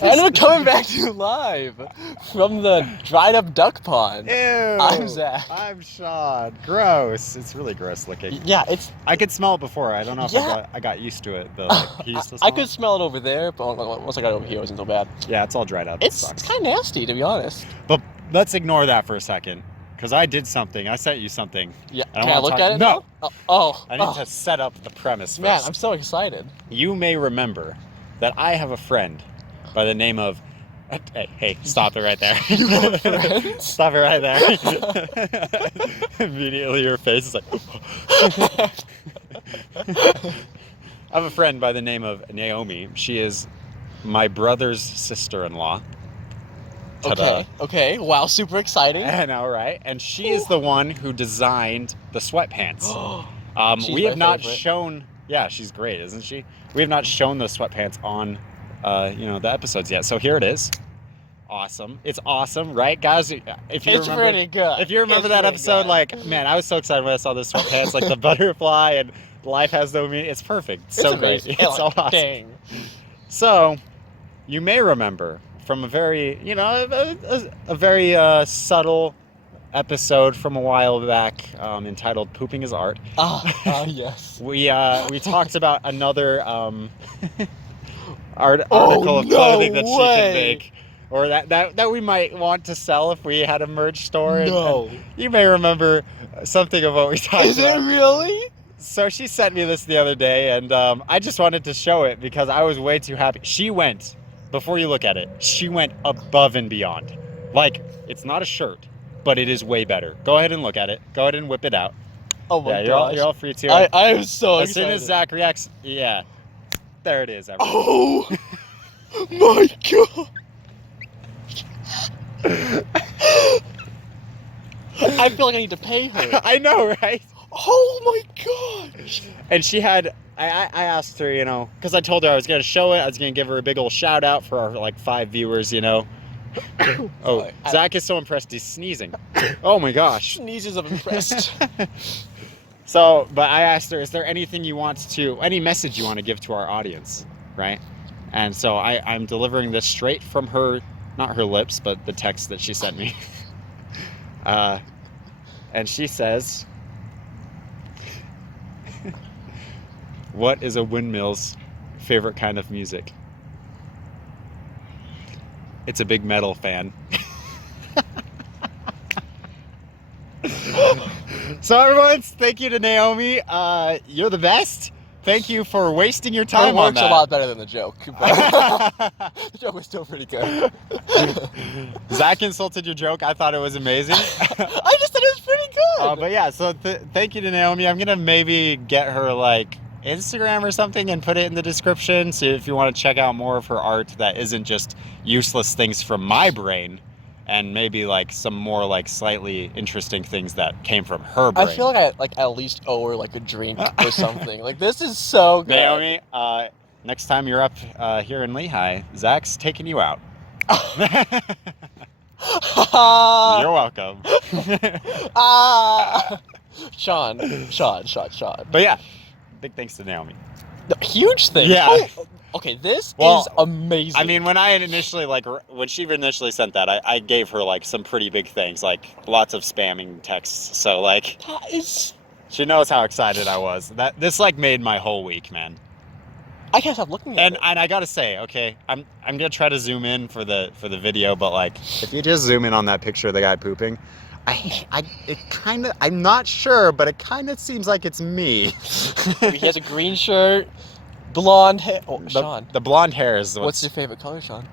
And we're coming back to you live from the dried up duck pond. Ew. I'm Zach. I'm Sean. Gross. It's really gross looking. Yeah, it's. I could smell it before. I don't know if I got used to it. But like, he used to smell I could smell it over there, but once I got over here, it wasn't so bad. Yeah, it's all dried up. It's kind of nasty, to be honest. But let's ignore that for a second, because I did something. I sent you something. Yeah. Can I look at it? No. Oh. I need to set up the premise first. Man, I'm so excited. You may remember that I have a friend by the name of... Hey, stop it right there. You have a friend? Stop it right there. Immediately your face is like... I have a friend by the name of Naomi. She is my brother's sister-in-law. Ta-da. Okay. Wow, super exciting. I know, right? And she is the one who designed the sweatpants. We have not shown... Yeah, she's great, isn't she? We have not shown those sweatpants on, the episodes yet. So here it is. Awesome. It's awesome, right, guys? If you remember, pretty good. If you remember that episode, like, man, I was so excited when I saw the sweatpants, like the butterfly and life has no meaning. It's perfect. It's so amazing. Great. It's so awesome. Dang. So, you may remember from a very, a very subtle episode from a while back entitled "Pooping is Art." Yes. We talked about another article of clothing that she can make, or that we might want to sell if we had a merch store. No. And you may remember something of what we talked about. Is it really? So she sent me this the other day, and I just wanted to show it because I was way too happy. She went, before you look at it, she went above and beyond. Like, it's not a shirt, but it is way better. Go ahead and look at it. Go ahead and whip it out. Oh my gosh. You're all free to. I am so excited. As soon as Zach reacts, yeah. There it is, everyone. Oh my god. I feel like I need to pay her. I know, right? Oh my gosh. And she had, I asked her, because I told her I was going to show it. I was going to give her a big old shout out for our 5 viewers, Oh, Zach is so impressed he's sneezing. Oh my gosh. Sneezes, I'm impressed. So, but I asked her, is there anything any message you want to give to our audience, right? And so I'm delivering this straight from her, not her lips, but the text that she sent me. And she says, what is a windmill's favorite kind of music? It's a big metal fan. So everyone, thank you to Naomi. You're the best. Thank you for wasting your time on that. It works a lot better than the joke. The joke was still pretty good. Zach insulted your joke. I thought it was amazing. I just thought it was pretty good. But yeah, so thank you to Naomi. I'm going to maybe get her Instagram or something and put it in the description. So if you want to check out more of her art that isn't just useless things from my brain, and maybe some more slightly interesting things that came from her brain. I feel like I at least owe her a drink or something. This is so good. Naomi, next time you're up here in Lehigh, Zach's taking you out. You're welcome. Sean. But yeah, big thanks to Naomi. Huge thing. Yeah. Oh, okay, this is amazing. I mean, when I initially, when she initially sent that, I gave her, some pretty big things, lots of spamming texts. So, she knows how excited I was. This, made my whole week, man. I can't stop looking at it. And I gotta say, okay, I'm gonna try to zoom in for the video, but, if you just zoom in on that picture of the guy pooping, I'm not sure, but it kind of seems like it's me. He has a green shirt. Blonde hair. Oh, Sean. The blonde hair is what's your favorite color, Sean?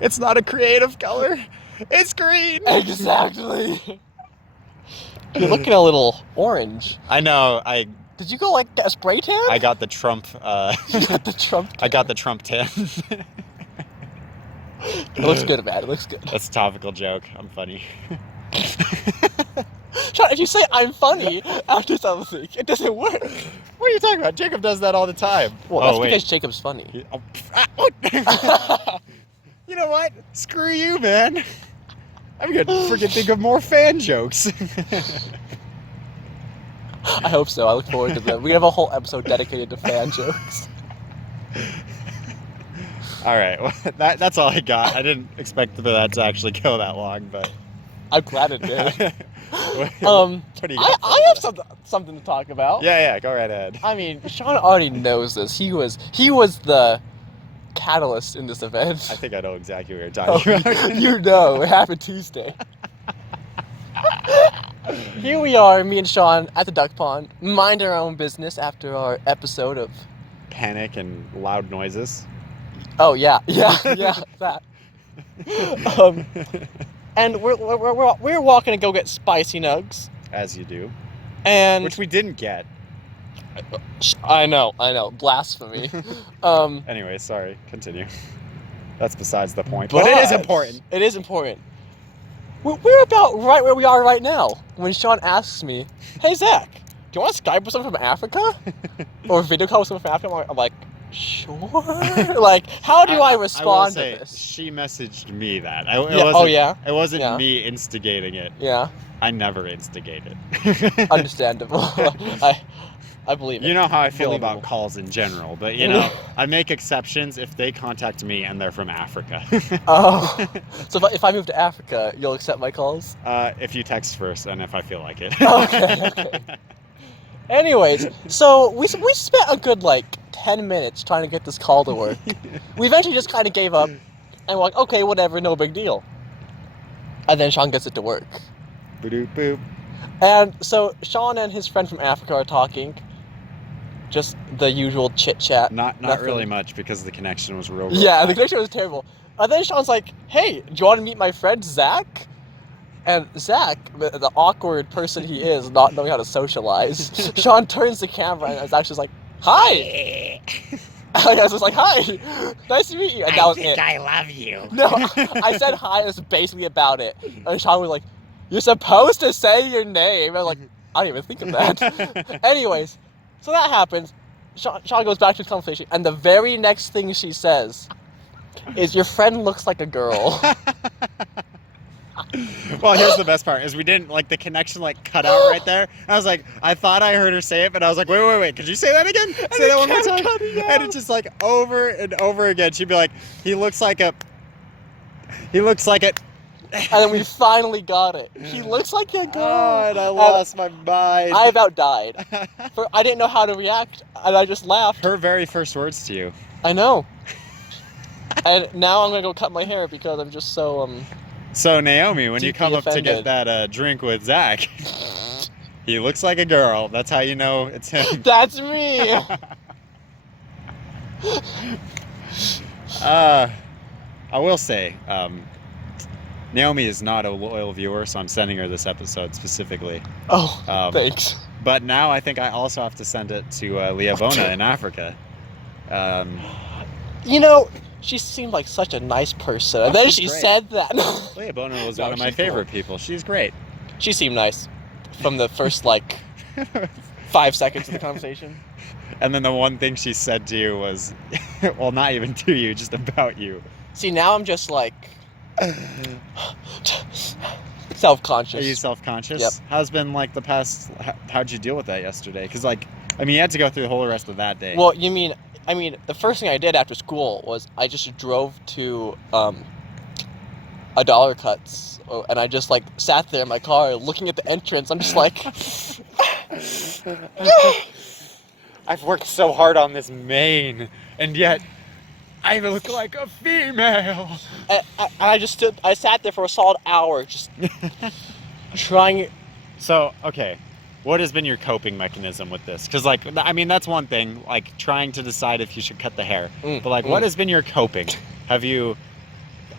It's not a creative color. It's green. Exactly. You're looking a little orange. I know. Did you go a spray tan? I got the Trump. You got the Trump tan. I got the Trump tan. It looks good, man. It looks good. That's a topical joke. I'm funny. Sean, if you say I'm funny after something, it doesn't work. What are you talking about? Jacob does that all the time. Well, that's because Jacob's funny. You know what? Screw you, man. I'm gonna freaking think of more fan jokes. I hope so. I look forward to them. We have a whole episode dedicated to fan jokes. All right, well, that's all I got. I didn't expect for that to actually go that long, but I'm glad it did. what do you got for I have us? something to talk about. Yeah, go right ahead. I mean, Sean already knows this. He was the catalyst in this event. I think I know exactly what you're Oh, talking about. you know, it happened Tuesday. Here we are, me and Sean at the duck pond, mind our own business after our episode of. Panic and loud noises. Oh yeah, that. And we're walking to go get Spicy Nuggs, As you do. and Which we didn't get. I know, blasphemy. Anyway, sorry, continue. That's besides the point, but it is important. It is important. We're about right where we are right now when Sean asks me, "Hey Zach, do you want to Skype with someone from Africa, or video call with someone from Africa?" I'm like, "Sure." Like, how do I respond to this? She messaged me that. It wasn't me instigating it. Yeah. I never instigate it. Understandable. I believe it. You know how I feel Believable. about calls in general, but you know, I make exceptions if they contact me and they're from Africa. Oh, so if I move to Africa, you'll accept my calls? If you text first and if I feel like it. Okay. Anyways, so we spent a good 10 minutes trying to get this call to work. We eventually just kind of gave up, and we're like, okay, whatever, no big deal. And then Sean gets it to work. Boop boop. And so Sean and his friend from Africa are talking. Just the usual chit chat. Not really much because the connection was real. Yeah, the connection was terrible. And then Sean's like, "Hey, do you want to meet my friend Zach?" And Zach, the awkward person he is, not knowing how to socialize, Sean turns the camera and Zach's just like, "Hi." I was just like, "Hi, nice to meet you." And that was it. I love you. No, I said hi. That's basically about it. And Sean was like, "You're supposed to say your name." I was like, "I didn't even think of that." Anyways, so that happens. Sean goes back to the conversation, and the very next thing she says is, "Your friend looks like a girl." Well, here's the best part: is we didn't the connection cut out right there. I was like, I thought I heard her say it, but I was like, wait, could you say that again? Say that one more time. And it's just over and over again. She'd be like, he looks like a. And then we finally got it. He looks like a girl. Oh, and I lost my mind. I about died. I didn't know how to react, and I just laughed. Her very first words to you. I know. And now I'm gonna go cut my hair because I'm just so So Naomi, when you deeply come up to get offended. that drink with Zach, he looks like a girl. That's how you know it's him. That's me. I will say, Naomi is not a loyal viewer, so I'm sending her this episode specifically. Oh, thanks. But now I think I also have to send it to Leobona in Africa. You know, she seemed like such a nice person, and then she great. said that. Leobona was No, one of my she's cool. favorite people. She's great. She seemed nice from the first 5 seconds of the conversation. And then the one thing she said to you was, well, not even to you, just about you. See, now I'm just self-conscious. Are you self-conscious? Yep. How's been the past? How'd you deal with that yesterday? Because you had to go through the whole rest of that day. Well, I mean, the first thing I did after school was I just drove to a Dollar Cuts, and I just sat there in my car looking at the entrance. I'm just like, I've worked so hard on this mane, and yet I look like a female. and I sat there for a solid hour just trying. So, okay, what has been your coping mechanism with this? Because, that's one thing, trying to decide if you should cut the hair. But, what has been your coping? Have you...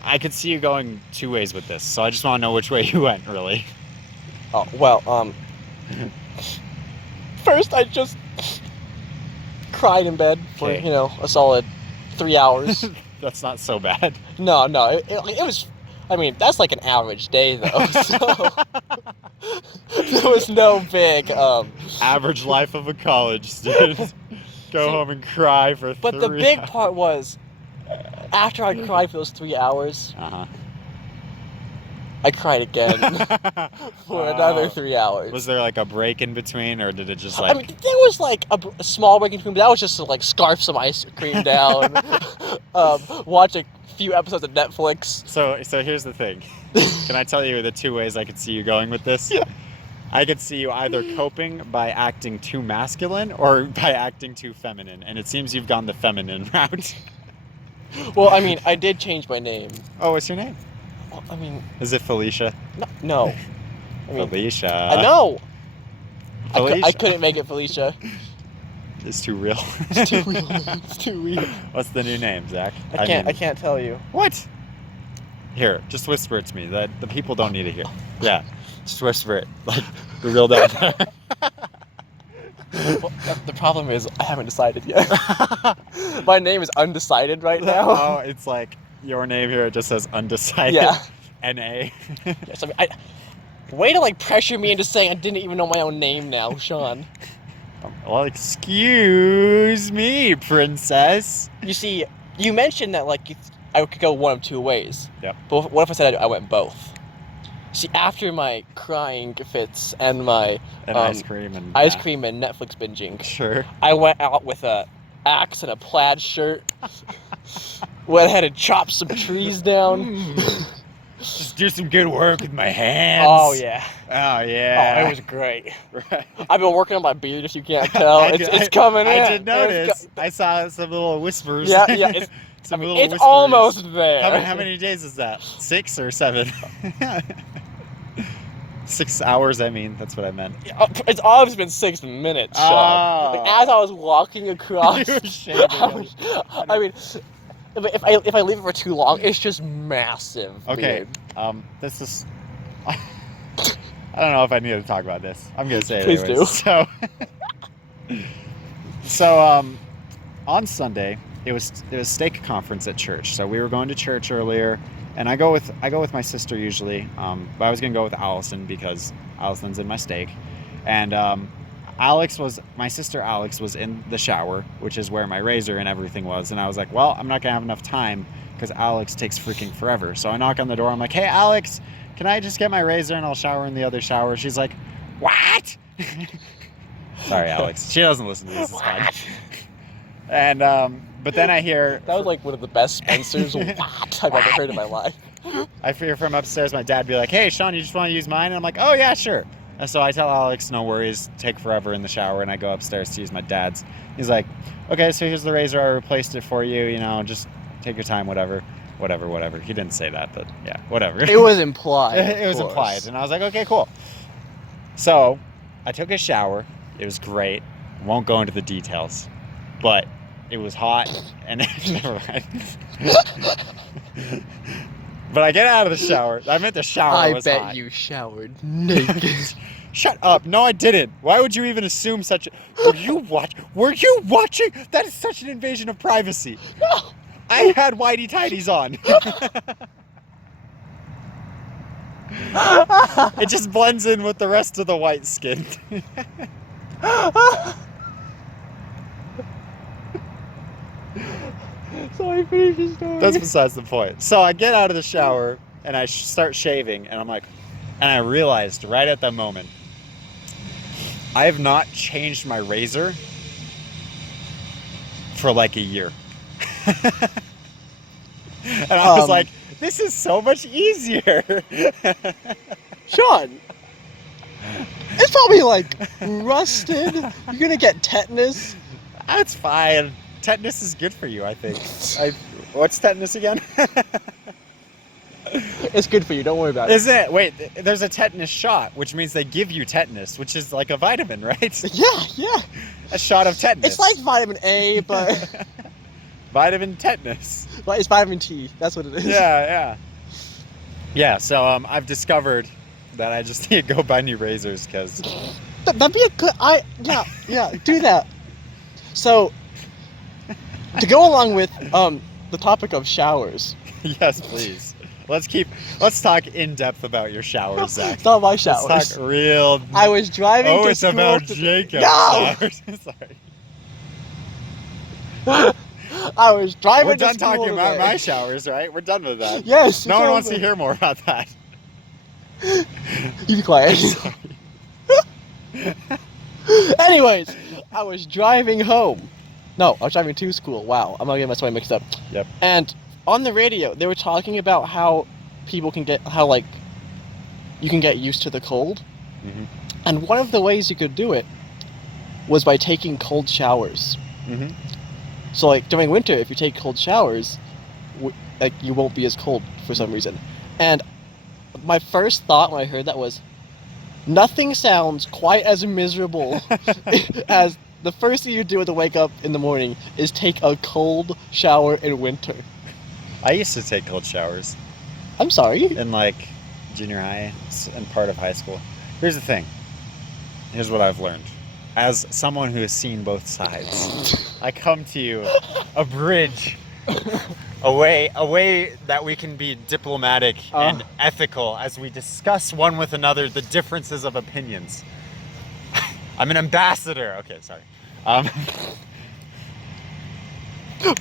I could see you going two ways with this, so I just want to know which way you went, really. Oh, well, first I just cried in bed for, Okay. a solid 3 hours. That's not so bad. No, it was... I mean, that's an average day, though, so... There was no big, Average life of a college student. Go home and cry for 3 But the big part was, after I cried for those 3 hours, Uh-huh. I cried again for another 3 hours. Was there like a break in between, or did it just like? I mean, there was like a small break in between, but that was just to like scarf some ice cream down, watch a few episodes of Netflix. So here's the thing. Can I tell you the 2 ways I could see you going with this? Yeah. I could see you either coping by acting too masculine or by acting too feminine, and it seems you've gone the feminine route. Well, I mean, I did change my name. Oh, what's your name? Well, I mean, Is it Felicia? no. I mean, Felicia. I know. Felicia. I couldn't make it Felicia. It's too real. It's too real. It's too real. What's the new name, Zach? I can't tell you. What? Here, just whisper it to me. That the people don't need to hear. Yeah, just whisper it like the real down there. Well, the problem is I haven't decided yet. My name is undecided right now. Oh, it's like your name here. It just says undecided. Yeah. N.A. Yes, I mean, way to like pressure me into saying I didn't even know my own name now, Sean. Well, excuse me, princess. You see, you mentioned that like I could go one of 2 ways. Yep. But what if I said I went both? See, after my crying fits and my Ice cream and Netflix binging, Sure. I went out with a axe and a plaid shirt. Went ahead and chopped some trees down. Just do some good work with my hands. Oh yeah. Oh yeah. Oh, it was great. Right. I've been working on my beard, if you can't tell. It's coming in. I did notice. I saw some little whispers. Yeah, yeah. It's, some little it's whispers. almost there. How many days is that? 6 or 7? 6 hours, I mean. That's what I meant. It's always been 6 minutes, Sean. Oh. Like, as I was walking across, You were shaving I mean, if I leave it for too long, it's just massive. Okay. Beard. This is. I don't know if I need to talk about this. I'm gonna say it Please anyways. do. So, on Sunday it was steak conference at church. So we were going to church earlier, and I go with my sister usually. But I was gonna go with Allison because Allison's in my steak, and my sister Alex was in the shower, which is where my razor and everything was, and I was like, well, I'm not gonna have enough time because Alex takes freaking forever. So I knock on the door. I'm like, hey, Alex, can I just get my razor and I'll shower in the other shower? She's like, what? Sorry, Alex. She doesn't listen to this. It's fine. And but then I hear That was like one of the best Spencer's what I've ever heard in my life. I hear from upstairs my dad be like, hey, Sean, you just want to use mine? And I'm like, oh yeah, sure. And so I tell Alex, no worries, take forever in the shower, and I go upstairs to use my dad's. He's like, okay, so here's the razor, I replaced it for you, just take your time, whatever. He didn't say that, but yeah, whatever. It was implied. It was implied, and I was like, okay, cool. So I took a shower. It was great. Won't go into the details, but it was hot, and never mind. But I get out of the shower. I meant the shower was hot. I bet you showered naked. Shut up. No, I didn't. Why would you even assume such a... Were you watching? That is such an invasion of privacy. No. I had whitey tighties on. It just blends in with the rest of the white skin. So I finished the story. That's besides the point. So I get out of the shower and I start shaving, and I realized right at that moment, I have not changed my razor for like a year. And I was like, this is so much easier. Sean, it's probably like rusted. You're gonna get tetanus. That's fine. Tetanus is good for you, I think. What's tetanus again? It's good for you. Don't worry about it. Is it? Wait, there's a tetanus shot, which means they give you tetanus, which is like a vitamin, right? Yeah. A shot of tetanus. It's like vitamin A, but vitamin tetanus. but it's vitamin T. That's what it is. Yeah. So I've discovered that I just need to go buy new razors because That'd be a good. Yeah. Do that. So, to go along with the topic of showers. Yes, please. Let's talk in depth about your showers, Zach. It's not my showers. Let's talk real. I was driving to it's school. about Jacob's No! showers. Sorry. I was driving We're to done school talking about today. my showers, right? We're done with that. Yes. No one wants to hear more about that. You be quiet. Anyways, I was driving home. No, I was driving to school. Wow, I'm gonna get my story mixed up. Yep. And on the radio, they were talking about how people can get, how like, you can get used to the cold. Mm-hmm. And one of the ways you could do it was by taking cold showers. Mm-hmm. So like during winter, if you take cold showers, like you won't be as cold for some reason. And my first thought when I heard that was, nothing sounds quite as miserable as the first thing you do to wake up in the morning is take a cold shower in winter. I used to take cold showers I'm sorry. in like junior high and part of high school. Here's the thing. Here's what I've learned. As someone who has seen both sides, I come to you a bridge, a way that we can be diplomatic and ethical as we discuss one with another the differences of opinions. I'm an ambassador. Okay, sorry.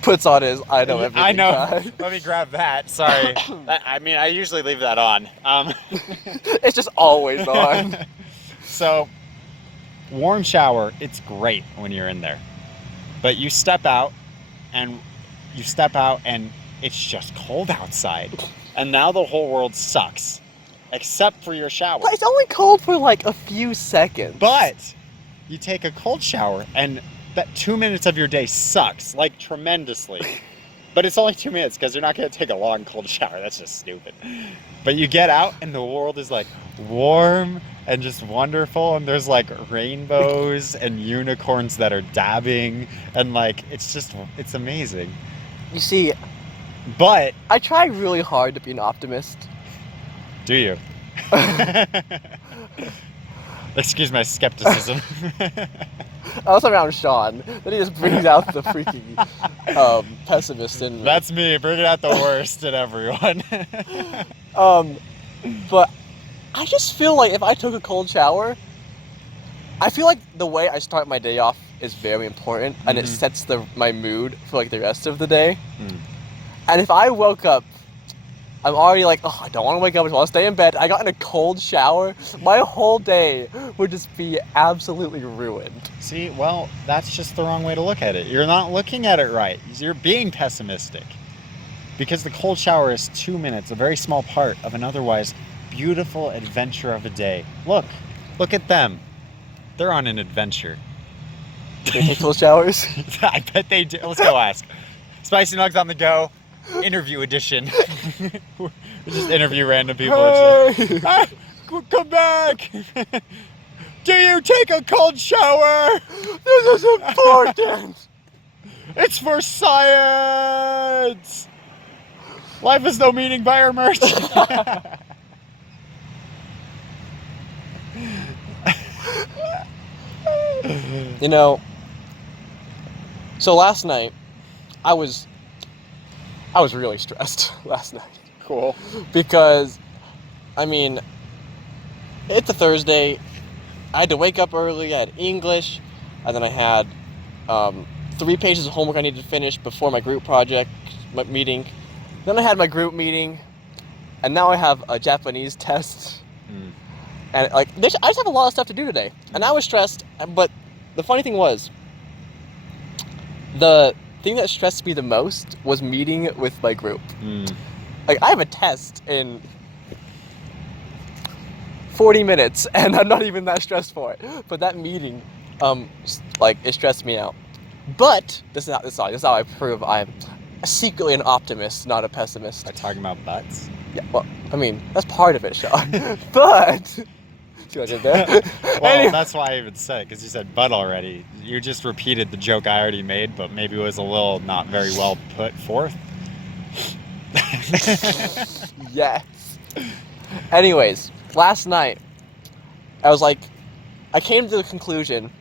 Puts on his I know everything. I know. Card. Let me grab that. Sorry. I mean, I usually leave that on. It's just always on. So, warm shower, it's great when you're in there. But you step out and it's just cold outside. And now the whole world sucks. Except for your shower. But it's only cold for like a few seconds. But you take a cold shower and that 2 minutes of your day sucks, like tremendously. But it's only 2 minutes because you're not going to take a long cold shower. That's just stupid. But you get out and the world is like warm and just wonderful, and there's like rainbows and unicorns that are dabbing, and like it's amazing. You see, But I try really hard to be an optimist. do you? Excuse my skepticism. I was around Sean, then he just brings out the freaking pessimist in me. That's me, bringing out the worst in everyone. But I just feel like if I took a cold shower, I feel like the way I start my day off is very important, and it sets my mood for like the rest of the day. And if I woke up, I'm already like, oh, I don't want to wake up, I just want to stay in bed. I got in a cold shower, my whole day would just be absolutely ruined. See, well, that's just the wrong way to look at it. You're not looking at it right. You're being pessimistic. Because the cold shower is 2 minutes, a very small part of an otherwise beautiful adventure of a day. Look at them. They're on an adventure. Do they take cold showers? I bet they do. Let's go ask. Spicy Nuggs on the go. Interview edition. We just interview random people. Hey! Like, come back! Do you take a cold shower? This is important! It's for science! Life is no meaning, buy our merch. You know, so last night, I was really stressed last night. Cool. Because, I mean, it's a Thursday, I had to wake up early, I had English, and then I had 3 pages of homework I needed to finish before my group project meeting. Then I had my group meeting, and now I have a Japanese test. And like, I just have a lot of stuff to do today. And I was stressed, but the funny thing was, the thing that stressed me the most was meeting with my group. Like, I have a test in 40 minutes, and I'm not even that stressed for it. But that meeting, like, it stressed me out. But this is how I prove I'm secretly an optimist, not a pessimist. Are talking about butts? Yeah, well, I mean, that's part of it, Sean. But see what I did there? Well, Anyway. that's why I even said it, because you said butt already. You just repeated the joke I already made, but maybe it was a little not very well put forth. Yes. Anyways, last night, I came to the conclusion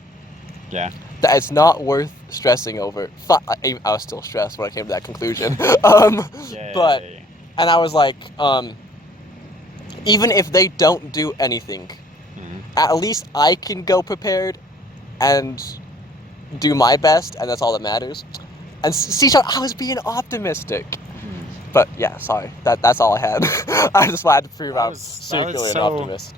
Yeah. that it's not worth stressing over. I was still stressed when I came to that conclusion. But, and I was like, even if they don't do anything, at least I can go prepared and do my best, and that's all that matters. And see, Sean, I was being optimistic. But yeah, sorry. That's all I had. I just wanted to prove I'm That was secretly an so- optimist.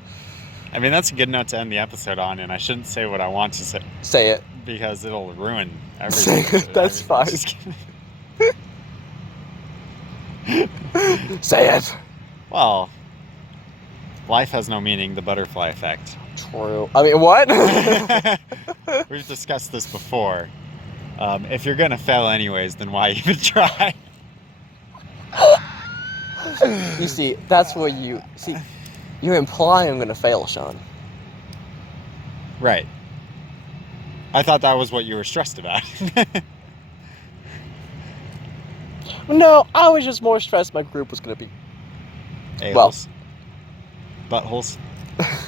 I mean, that's a good note to end the episode on, and I shouldn't say what I want to say Say it. because it'll ruin Say everything. it. That's I'm fine. just kidding. Say it. Well, life has no meaning, the butterfly effect. True. I mean, what? We've discussed this before. If you're gonna fail anyways, then why even try? You see, that's where you see. You're implying I'm gonna fail, Sean. Right. I thought that was what you were stressed about. No, I was just more stressed my group was gonna be. A-holes. Buttholes.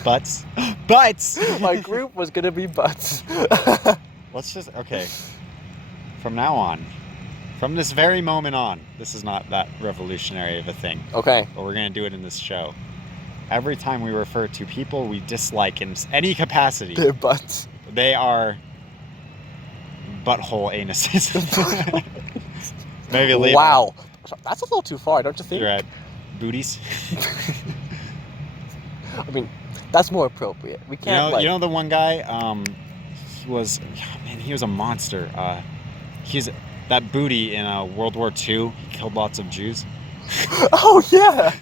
Butts. Butts! My group was gonna be butts. Let's just, okay. From now on, from this very moment on, this is not that revolutionary of a thing, Okay. but we're going to do it in this show. Every time we refer to people we dislike in any capacity, They're butts. they are butthole anuses. Maybe leave Wow. That's a little too far, don't you think? You're at booties. I mean, that's more appropriate. We can't You know the one guy, he was a monster. He's that booty in World War II. He killed lots of Jews. Oh yeah.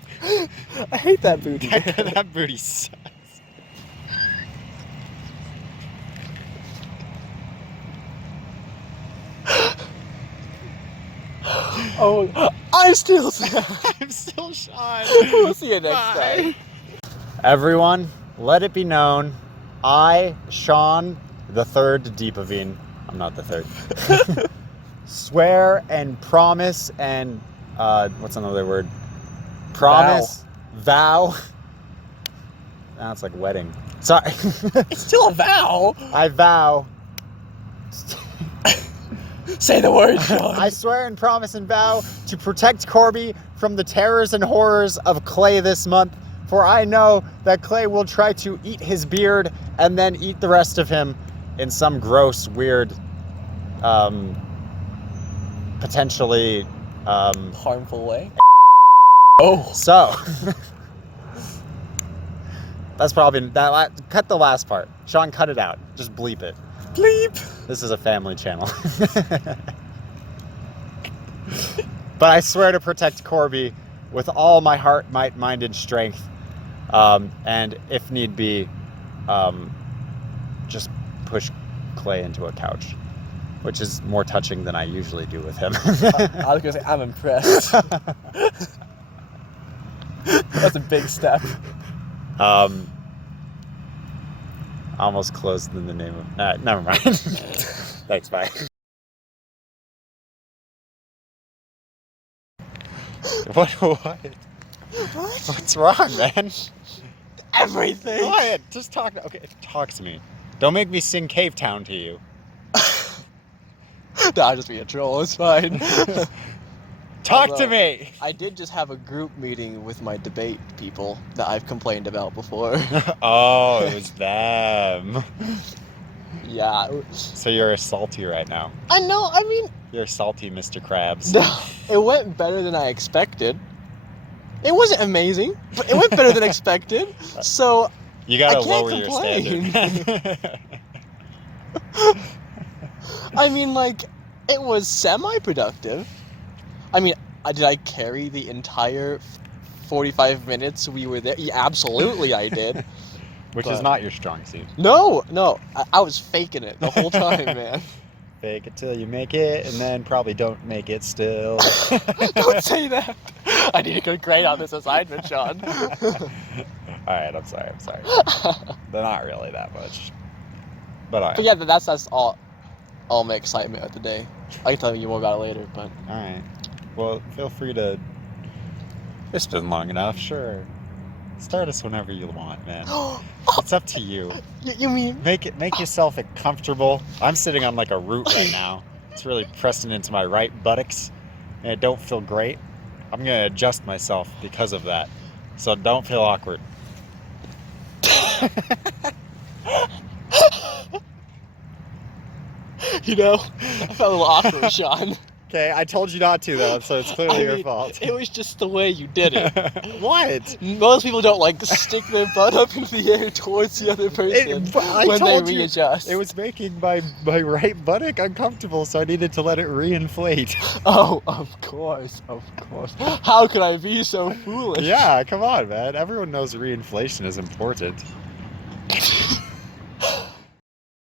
I hate that booty. That booty sucks. Oh, I'm still sad. I'm still Sean. We'll see you next time. Everyone, let it be known, I, Sean, the third Deepavine, I'm not the third, swear and promise and, what's another word? Promise, vow. That's like wedding. Sorry. It's still a vow. I vow. Say the word, Sean. I swear and promise and vow to protect Corby from the terrors and horrors of Clay this month, for I know that Clay will try to eat his beard and then eat the rest of him in some gross, weird, potentially, Harmful way. Oh. So, that's probably, cut the last part. Sean, cut it out. Just bleep it. Bleep. This is a family channel. But I swear to protect Corby with all my heart, might, mind, and strength. And if need be, just push Clay into a couch, which is more touching than I usually do with him. I was gonna say, I'm impressed. That's a big step. Almost closed in the name of... never mind. Thanks, bye. What? What's wrong, man? Everything. Quiet. Just talk. Okay, talk to me. Don't make me sing Cave Town to you. No, I'll just be a troll. It's fine. Talk to me. I did just have a group meeting with my debate people that I've complained about before. Oh, it was them. Yeah. So you're salty right now. I know. I mean, You're salty, Mr. Krabs. no, it went better than I expected. It wasn't amazing, but it went better than expected. So You gotta I can't lower your complain. standard. I mean, like, it was semi-productive. I mean, did I carry the entire 45 minutes we were there? Yeah, absolutely I did. Which is But- not your strong suit. No, I was faking it the whole time, man. Fake it till you make it, and then probably don't make it still. Don't say that. I need a good grade on this assignment, Sean. Alright, I'm sorry. They're not really that much. But alright. But yeah, that's all my excitement of the day. I can tell you more about it later, but... Alright. Well, feel free to... It's been long enough, sure. Start us whenever you want, man. It's up to you. You mean... Make yourself comfortable. I'm sitting on like a root right now. It's really pressing into my right buttocks, and it don't feel great. I'm gonna adjust myself because of that. So don't feel awkward. You know, I felt a little awkward, Sean. Okay, I told you not to though, so it's clearly your fault. It was just the way you did it. What? Most people don't like stick their butt up in the air towards the other person I when they told you, readjust. it was making my right buttock uncomfortable, so I needed to let it reinflate. Oh, of course. How could I be so foolish? Yeah, come on, man. Everyone knows reinflation is important.